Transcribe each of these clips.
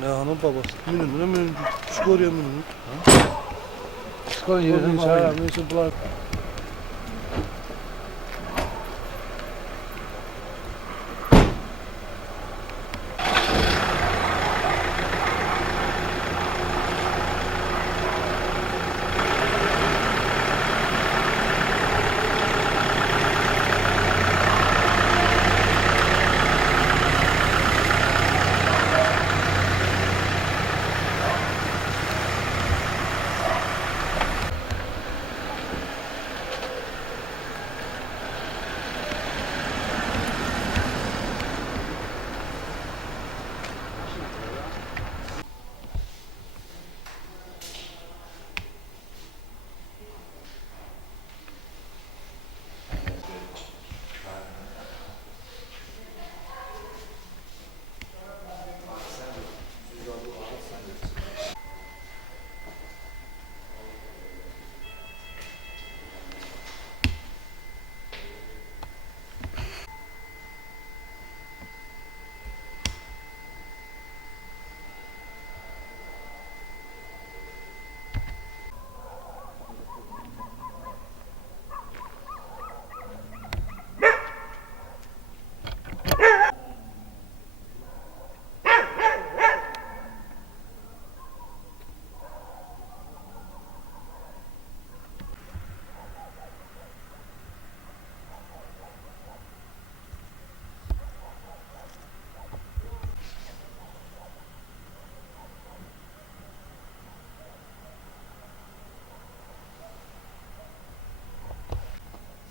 Ne hanım babası? Minun, çıkıyor ya minun. Çıkıyor yerim Çağır, neyse bular.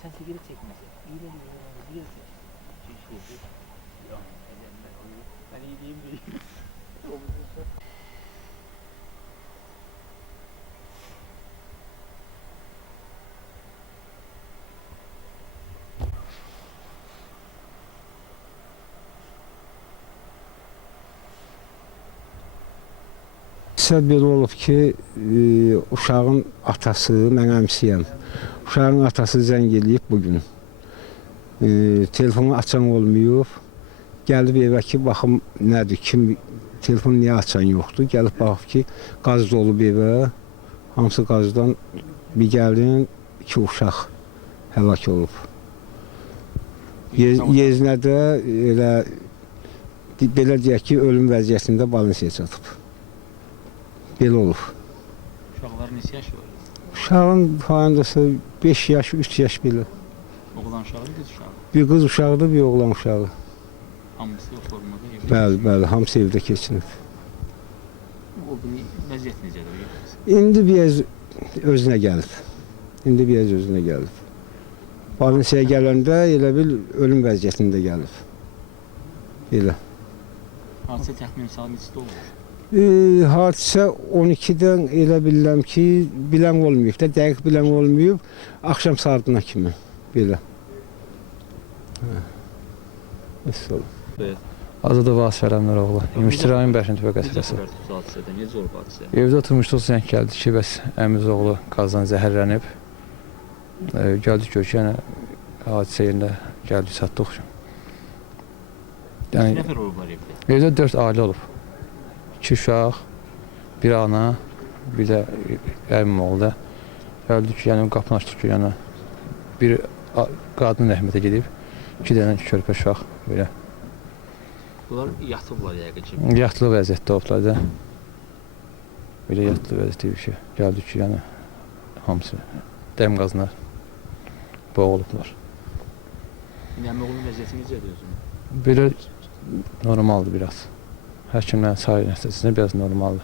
Sen sigara çekmezsin. İyi de sigara çek. Ben iyi diyeyim değil. Hadisə belə olub ki, uşağın atası, mən əmsiyəm. Uşağın atası zəng eləyib bugün. Telefonu açan olmayıb. Gəlib evə ki, baxım nədir, kim, telefonu niyə açan yoxdur. Gəlib baxıb ki, qaz dolub evə. Hamısı qazdan bir gəlin, 2 uşaq həlak olub. Yeznədə elə, belə deyək ki, ölüm vəziyyətində balansiyaya çatıb. Belə olub. Uşaqlar neçə yaşı var? Uşağın faydası 5 yaş, 3 yaş belə. Oğlan uşağı, qız uşağı. Bir qız uşağıdır, bir oğlan uşağı. Hamısı formada evdə. Bəli, bəli, hamısı evdə keçinib. O vəziyyət necədir? İndi biraz özünə gəlib. İndi biraz özünə gəlib. Balansiyaya gələndə elə bil ölüm vəziyyətində gəlib. Elə. Hadisə təxmin saat neçədə olmuş? Hadisə 12-dən elə bilirəm ki, bilən olmayıb da, dəqiq bilən olmayıb, axşam saatına kimi, belə. Nasıl olur? Azadov Vasif Ələmləroğlu, İmişli rayon Bərşintəpə qəsəbəsi. Necə olub hadisə? Evdə oturmuşduq, zəng gəldi ki, bəs əmiz oğlu qazdan zəhərlənib. Gəldik ki, yəni hadisə yerində gəldik, çatdıq. Neçə nəfər olublar evdə? Evdə 4 ailə olub. 2 uşaq, bir ana, bir də əmim oğlu da. Gəldik ki, yəni qapını açdıq ki, yəni bir qadın rəhmətə gedib, 2 dənə körpə uşaq belə. Bunlar yatıblar yəqin ki. Yatılı vəziyyətdə olublar da. Belə yatılı vəziyyətdə bir şey. Gəldik ki, yəni hamısı dəm qazına boğulublar. İndi oğlun vəziyyəti necədir özünün? Belə normaldır biraz. Həkimlərin sayı nəticəsində biraz normaldır.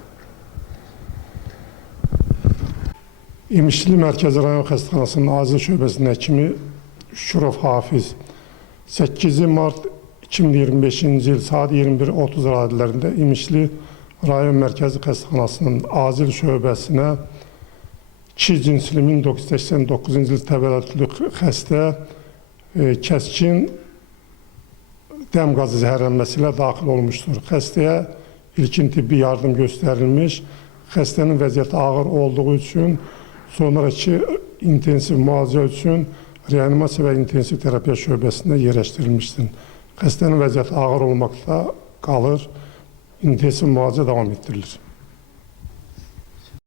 İmişli Mərkəzi Rayon Xəstəxanasının acil şöbəsinin həkimi Şükürov Hafiz 8 mart 2025-ci il saat 21:30 radələrində İmişli Rayon Mərkəzi Xəstəxanasının acil şöbəsinə 2 cinsli 1989-cu il təvəllüdlü xəstə kəskin dəm qazı zəhərlənməsi ilə daxil olmuşdur. Xəstəyə ilkin tibbi yardım göstərilmiş, xəstənin vəziyyəti ağır olduğu üçün sonraki intensiv müalicə üçün reanimasiya və intensiv terapiya şöbəsində yerləşdirilmişdir. Xəstənin vəziyyəti ağır olmaqda qalır, intensiv müalicə davam etdirilir.